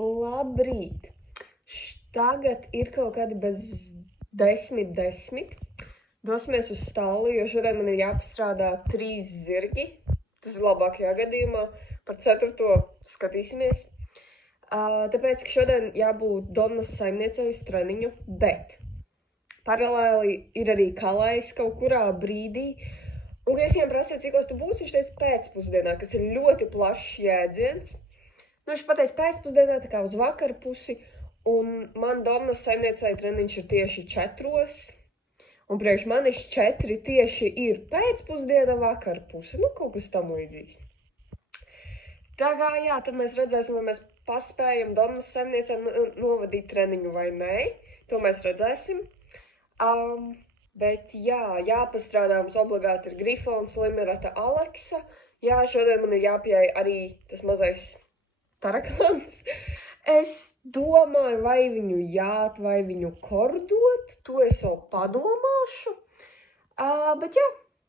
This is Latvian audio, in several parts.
Labrīt! Tagad ir kaut kādi bez 10. Dosimies uz stalli, jo šodien man ir jāpastrādā 3 zirgi. Tas ir labākajā gadījumā. Par 4. skatīsimies. Tāpēc, ka šodien jābūt Donnas saimniecei uz treniņu, bet paralēli ir arī kalējs kaut kurā brīdī. Un, kad es viņam prasīju, cikos tu būsi, viņš teica pēcpusdienā, kas ir ļoti plašs jēdziens. Nu, viņš pateica pēcpusdienā, tā kā uz vakaru pusi, un man Donnas saimniecei treniņš ir tieši 4. Un priekš manis 4 tieši ir pēcpusdiena vakaru pusi. Nu, kaut kas tam līdzīgs. Tā kā, jā, tad mēs redzēsim, vai mēs paspējam Donnas saimniecei novadīt treniņu vai nē. To mēs redzēsim. Bet jā, jāpastrādā mums obligāti ir Grifons, Limerata, Aleksa. Jā, šodien man ir jāpieeja arī tas mazais tarakans. Es domāju, vai viņu jāt, vai viņu kordot. To es vēl padomāšu. Bet jā,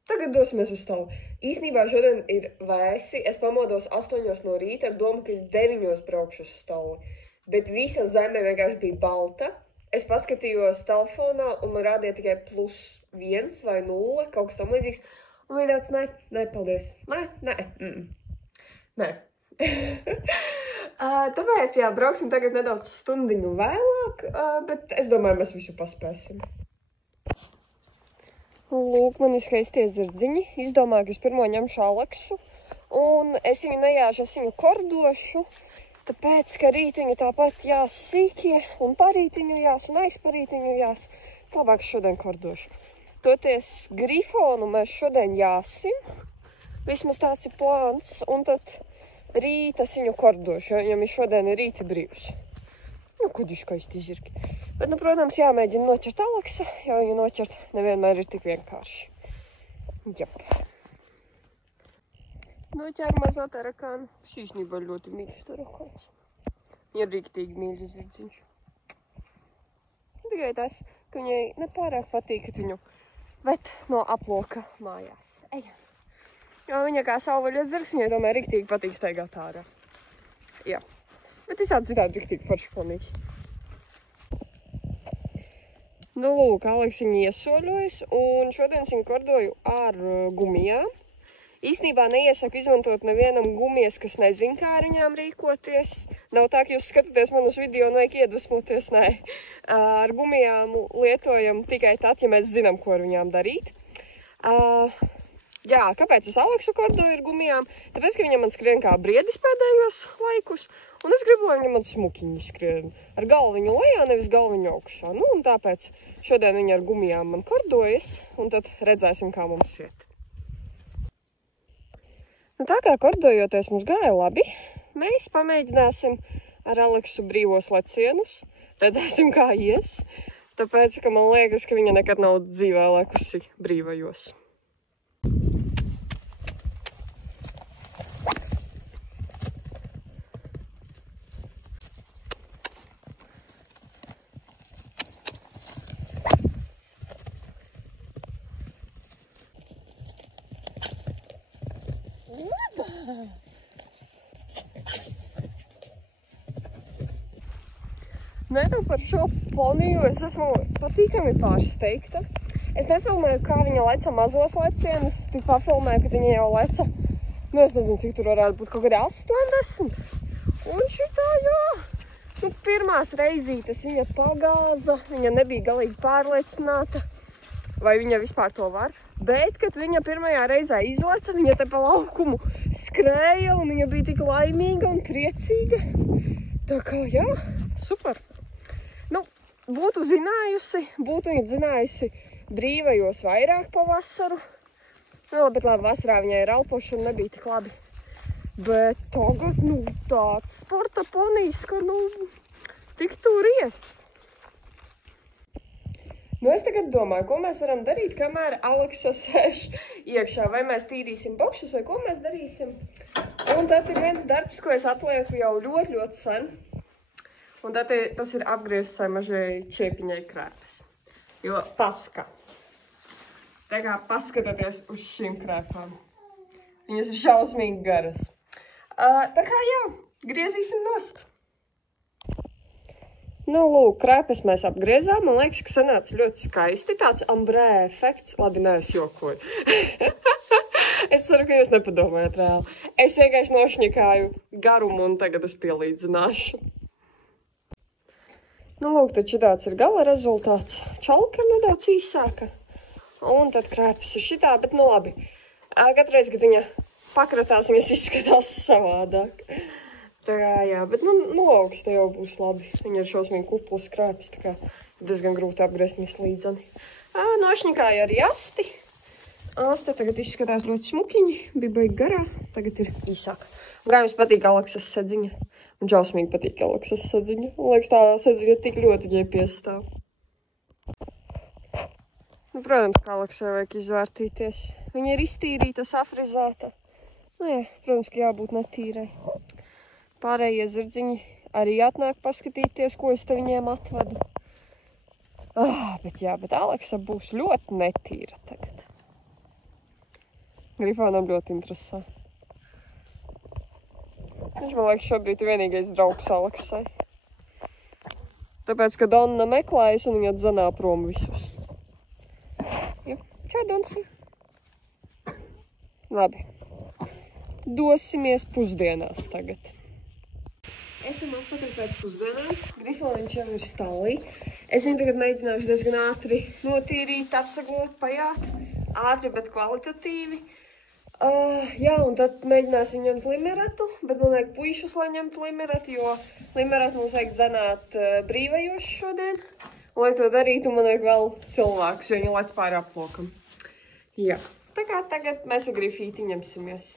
tagad dosimies uz stalli. Īsnībā šodien ir vēsi. Es pamodos 8 no rīta ar domu, ka es 9 braukšu uz stalli. Bet visa zeme vienkārši bija balta. Es paskatījos telefonā un man rādīja tikai +1 vai 0, kaut kas tam līdzīgs. Un bija tāds, nē, paldies. Nē. Tāpēc, jā, brauksim tagad nedaudz stundiņu vēlāk, bet es domāju, mēs visu paspēsim. Lūk, man ir skaistie zirdziņi. Izdomāju, ka es pirmo ņemšu Aleksu. Un es viņu nejāšu, es viņu kordošu. Tāpēc, ka rīt viņa tāpat jās sīkie, un parīt viņu jās, un aizparīt viņu jās. Labāk šodien kordošu. Toties Grifonu mēs šodien jāsim. Vismaz tāds ir plāns, un tad rīt es viņu kordošu, jo viņam šodien ir rīti brīvs. Nu, kudi skaisti zirgi. Bet, nu, protams, jāmēģina noķert Aleksa, jo viņu noķert nevienmēr ir tik vienkārši. Jep. Noķēru mazā tarakānu. Šīs nībā ļoti mīļš tarakāns. Viņa ir rīktīgi mīļš zirdziņš. Tikai tas, ka viņai nepārāk patīk, kad viņu vet no aploka mājās. Ejam. Jo viņa kā savvaļas zirgs, viņai tomēr rīktīgi patīk staigāt ārā. Jā. Bet visādi citādi rīktīgi forši ponīs. Nu, lūk, Aleks viņu iesoļojas, un šodien es viņu kordoju ar gumijām. Īsnībā neiesaku izmantot nevienam gumijas, kas nezin, kā ar viņām rīkoties. Nav tā, ka jūs skatāties manus video un vajag iedvesmoties, nē. Ar gumijām lietojam tikai tad, ja mēs zinām, ko ar viņām darīt. Jā, kāpēc es Aleksu kordoju ar gumijām? Tāpēc, ka viņa man skrien kā briedis pēdējos laikus, un es gribu, lai viņa man smukiņi skrien. Ar galviņu lejā, nevis galviņu augšā. Nu, un tāpēc šodien viņa ar gumijām man kordojas, un tad redzēsim, kā mums iet. Nu, tā kā kordojoties mums gāja labi, mēs pamēģināsim ar Aleksu brīvos lecienus. Redzēsim, kā ies. Tāpēc, ka man liekas, ka viņa nekad nav dzīvē lekusi brīvajos. Nē, par šo poniju es esmu patīkami pārsteigta. Es nefilmēju, kā viņa leca mazos lecienus, es tik pafilmēju, ka viņa jau leca, nu es nezinu, cik tur varētu būt kaut kādi 80. Un šitā, jā, nu pirmās reizītes viņa pagāza, viņa nebija galīgi pārliecināta, vai viņa vispār to var. Bet, kad viņa pirmajā reizē izleca, viņa te pa laukumu skrēja un viņa bija tik laimīga un priecīga. Tā kā, jā, super. Nu, būtu viņa zinājusi brīvajos vairāk pavasaru. Nu, bet labi, vasarā viņai ir elpošana, nebija tik labi. Bet tagad, nu, tāds sporta ponijs, ka, nu, tik tur ies. Nu, es tagad domāju, ko mēs varam darīt, kamēr Aleksa sēž iekšā. Vai mēs tīrīsim bokšus, vai ko mēs darīsim. Un tad ir viens darbs, ko es atlieku jau ļoti, ļoti sen. Un tad tas ir apgriezt sai mažai čiepiņai krēpes. Jo paska. Tā kā paskatieties uz šīm krēpām. Viņas ir šausmīgi garas. Tā kā jā, griezīsim nost. Nu, lūk, krēpes mēs apgriezām. Man liekas, ka sanāca ļoti skaisti. Tāds ambrē efekts. Labi, nē, es jokoju. Es ceru, ka jūs nepadomājat reāli. Es vienkārši nošņikāju garumu un tagad es pielīdzināšu. Nu, lūk, taču tāds ir gala rezultāts. Čalka nedaudz īsāka. Un tad krēpes ir šitā, bet nu labi. Katreiz, kad viņa pakratās, viņas izskatās savādāk. Tā kā, jā, bet nu augsta jau būs labi. Viņa ir šausmīgi kuplas krēpes, tā kā diezgan grūti apgriezt viņas līdzani. Nošņikāju arī asti. Aste tagad izskatās ļoti smukiņi, bija baigi garā, tagad ir īsāka. Un kā jums patīk Aleksas sedziņa? Man šausmīgi patīk Aleksas sedziņa. Man liekas, tā sedziņa tik ļoti viņai piestāv. Nu, protams, kā Aleksai vajag izvērtīties. Viņa ir iztīrīta, safrizēta. Nu jā, protams, ka jābūt netīrai. Pārējie zirdziņi arī atnāk paskatīties, ko es te viņiem atvedu. Bet Aleksa būs ļoti netīra tagad. Grifonam ļoti interesē. Viņš, man liekas, šobrīd ir vienīgais draugs Aleksai. Tāpēc, ka Donna meklējas un viņa dzanā prom visus. Čau, Donsi. Labi. Dosimies pusdienās tagad. Esam atpakaļ pēc pusdienām. Grifoniņš jau ir stālī. Es viņu tagad mēģināšu diezgan ātri notīrīt, apsaglot, pajāt. Ātri, bet kvalitatīvi. Jā, un tad mēģināsim ņemt limeretu, bet man vajag puišus, lai ņemtu limeretu, jo limeretu mums vajag dzenāt brīvajos šodien. Un, lai to darītu, man vajag vēl cilvēkus, jo viņi lec pāri aplokam. Jā, tā kā tagad mēs ar Grifīti ņemsimies.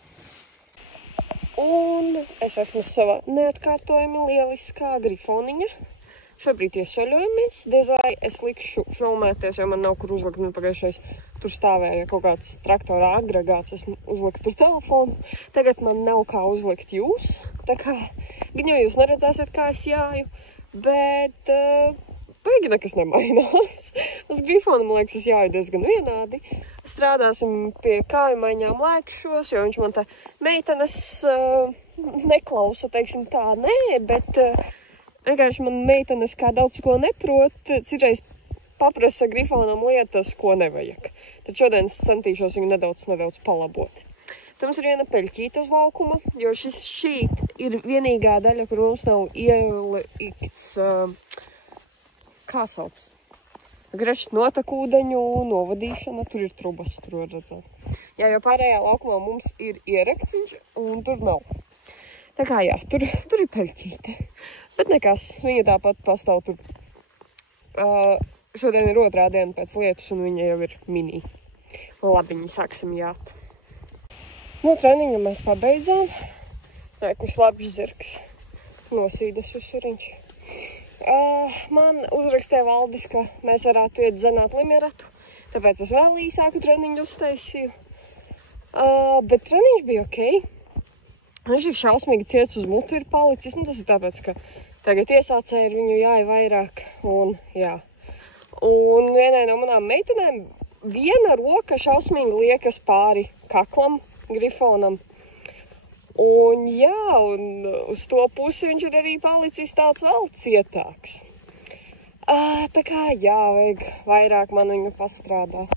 Un es esmu savā neatkārtojami lieliskā grifoniņa. Šobrīd iesoļojamies. Diez vai es likšu filmēties, jo man nav kur uzlikt. Man pagājušais tur stāvēja kaut kāds traktora agregāts. Esmu uzlikt tur telefonu. Tagad man nav kā uzlikt jūs. Tā kā gan jau jūs neredzēsiet, kā es jāju. Bet baigi nekas nemainās. Uz grifonu, man liekas, es jāju diezgan vienādi. Strādāsim pie kāju maiņām lēkšos, jo viņš man te meitenes neklausa, teiksim tā, nē, bet vienkārši man meitenes kā daudz ko neprot, citreiz paprasa grifonam lietas, ko nevajag. Tad šodien es centīšos viņu nedaudz palabot. Te mums ir viena peļķīta uz laukuma, jo šī ir vienīgā daļa, kur mums nav ielikts, kā sauc? Grečt notekūdeņu, novadīšana, tur ir trubas, tur var redzēt. Jā, jo pārējā laukumā mums ir ierekciņš, un tur nav. Tā kā jā, tur ir peļķīte. Bet nekas, viņa tāpat pastāv tur. Šodien ir otrā diena pēc lietus, un viņa jau ir mini. Labiņi, sāksim jāt. No treniņa mēs pabeidzām. Nē, kurš labs zirgs. Nosīdas uzsuriņš. Man uzrakstīja Valdis, ka mēs varētu iet dzenāt limeretu, tāpēc es vēl īsāku treniņu uztaisīju. Bet treniņš bija okei. Viņš ir šausmīgi ciets uz mutu ir palicis, nu tas ir tāpēc, ka tagad iesācēji ir viņu jāja vairāk, un jā. Un vienai no manām meitenēm viena roka šausmīgi liekas pāri kaklam, grifonam. Un jā, un uz to pusi viņš ir arī palicis tāds vēl cietāks. Tā kā jā, vajag vairāk man viņu pastrādāt.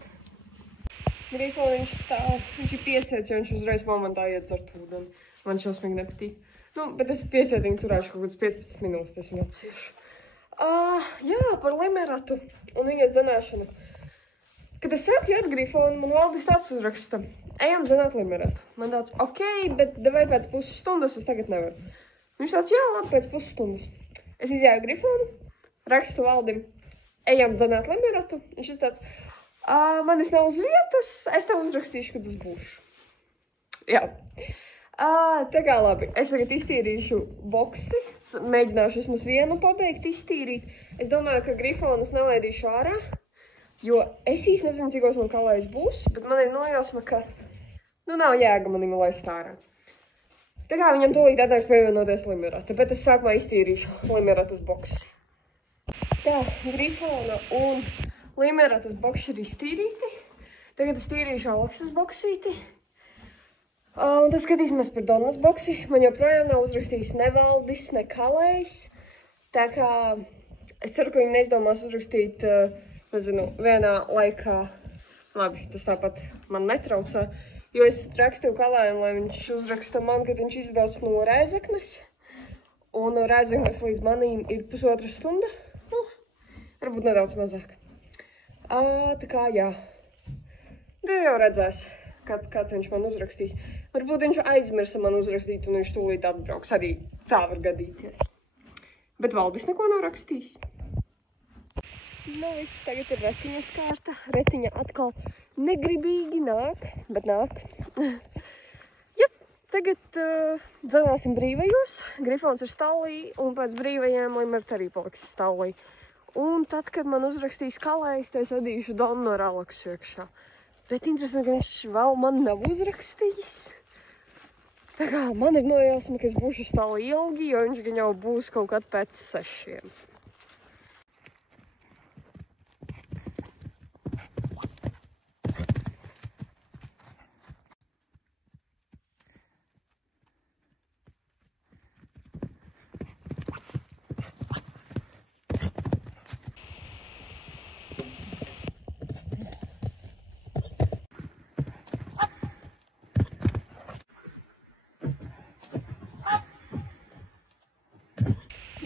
Grifoniņš stāv, viņš ir piesiets, jo viņš uzreiz momentā iedzert ūdeni. Man šausmīgi nepatīk. Nu, bet es piesietiņu turēšu kaut kāds 15 minūtes, es viņu atsiešu. Jā, par limeretu un viņas dzenēšanu. Kad es sāku iet grifonu, man Valdis tāds uzraksta. Ejam dzenāt limeretu. Man tāds, okei, bet vai pēc pusstundas es tagad nevaru. Viņš tāds, jā, labi, pēc pusstundas. Es izjāju grifonu, rakstu Valdim, ejam dzenāt limeretu. Viņš ir tāds, manis nav uz vietas, es tev uzrakstīšu, kad es būšu. Jā. Tā kā labi, es tagad iztīrīšu boksi, mēģināšu vismaz vienu pabeigt iztīrīt. Es domāju, ka grifonus nelaidīšu ārā, jo es īsti nezinu, cikos man kalējs būs, bet man ir nojausma, ka nav jēga man viņu laist ārā. Tā kā viņam tūlīt atnāks pievienoties limerata, bet es sākumā iztīrīšu limeratas boksi. Tā, grifona un limeratas boksi ir iztīrīti. Tagad es tīrīšu Aleksas boksīti. Un tad skatīsimies par Donnas boksi. Man joprojām nav uzrakstījis ne Valdis, ne kalējs. Tā kā Es ceru, ka viņi neizdomās uzrakstīt, nezinu, vienā laikā. Labi, tas tāpat man netraucē, jo es rakstīju Kalēnu, lai viņš uzraksta man, kad viņš izbrauc no Rēzeknes. Un no Rēzeknes līdz manīm ir 1,5 stunda. Nu, varbūt nedaudz mazāk. Tā kā, jā. Tu jau redzēs, kad viņš man uzrakstīs. Varbūt viņš aizmirsa man uzrakstīt, un viņš tūlīt atbrauks. Arī tā var gadīties. Bet Valdis neko nav rakstījis. Nu, viss tagad ir retiņas kārta. Retiņa atkal negribīgi nāk, bet nāk. Ja, tagad dzenāsim brīvajos. Grifons ir stallī, un pēc brīvajiem Limerta arī paliks stallī. Un tad, kad man uzrakstīs Kalējs, es vedīšu Donnu ar Aleksu iekšā. Bet interesanti, ka viņš vēl man nav uzrakstījis. Tā kā man ir nojausma, ka es būšu stallī ilgi, jo viņš gan jau būs kaut kad pēc 6.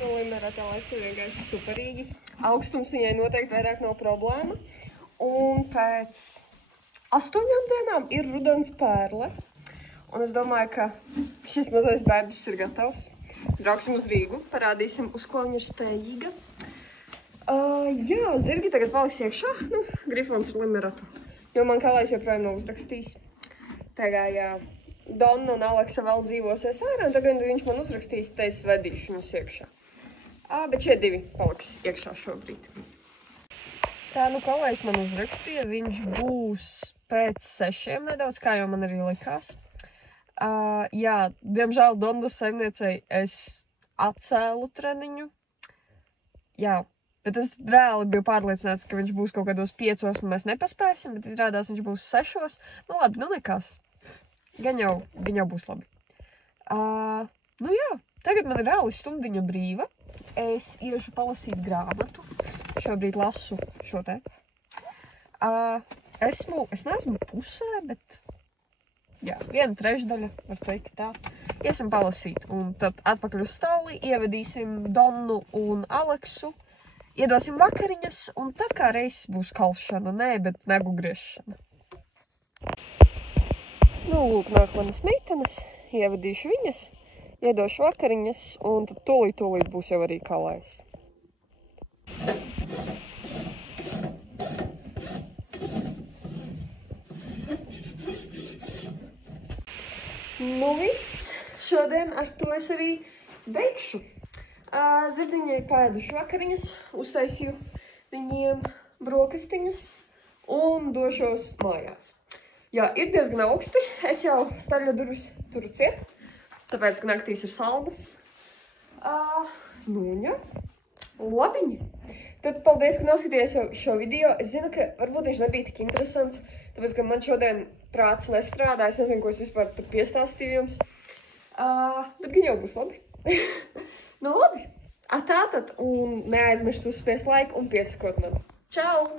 No Limerata leci vienkārši superīgi. Augstums viņai noteikti vairāk nav problēma. Un pēc 8 dienām ir rudens pērle. Un es domāju, ka šis mazais bērns ir gatavs. Brauksim uz Rīgu, parādīsim, uz ko viņa ir spējīga. Jā, zirgi tagad paliks iekšā. Nu, Grifons ar Limeratu. Jo man Kalējs joprojām nav uzrakstījis. Tagad, jā, Donna un Aleksa vēl dzīvosies ārā, un tagad viņš man uzrakstīs, te es vedīšu viņus iekšā. Bet šie 2 paliks iekšā šobrīd. Tā, nu Kalējs man uzrakstīja, viņš būs pēc 6 nedaudz, kā jau man arī likās. Jā, diemžēl Donnas saimniecei es atcēlu treniņu. Jā, bet es reāli biju pārliecināts, ka viņš būs kaut kādos 5 un mēs nepaspēsim, bet izrādās viņš būs 6. Nu labi, nu nekas. Gan jau būs labi. Nu jā, tagad man ir reāli stundiņa brīva. Es iešu palasīt grāmatu. Šobrīd lasu šo te. Es neesmu pusē, bet jā, 1/3, var teikt tā. Iesim palasīt, un tad atpakaļ uz stalli, ievedīsim Donnu un Aleksu, iedosim vakariņas, un tad kā reizes būs kalšana, nē, bet negu griešana. Nu, lūk, nāk manas meitenes, ievedīšu viņas. Iedošu vakariņas, un tad tūlīt būs jau arī Kalējs. Nu viss, šodien ar to es arī beigšu. Zirdziņai pēduši vakariņas, uztaisīju viņiem brokastiņas un došos mājās. Jā, ir diezgan augsti, es jau staļļa durvis turu ciet. Tāpēc, ka naktīs ir saldas. Nu, jā, labiņi. Tad paldies, ka noskatījies šo video. Es zinu, ka varbūt viņš nebija tik interesants, tāpēc, ka man šodien prāts nestrādā. Es nezinu, ko es vispār tur piestāstīju jums. Bet gan jau būs labi. Nu, labi. Tātad, un neaizmirst uzspiest laiku un piesakot man. Čau!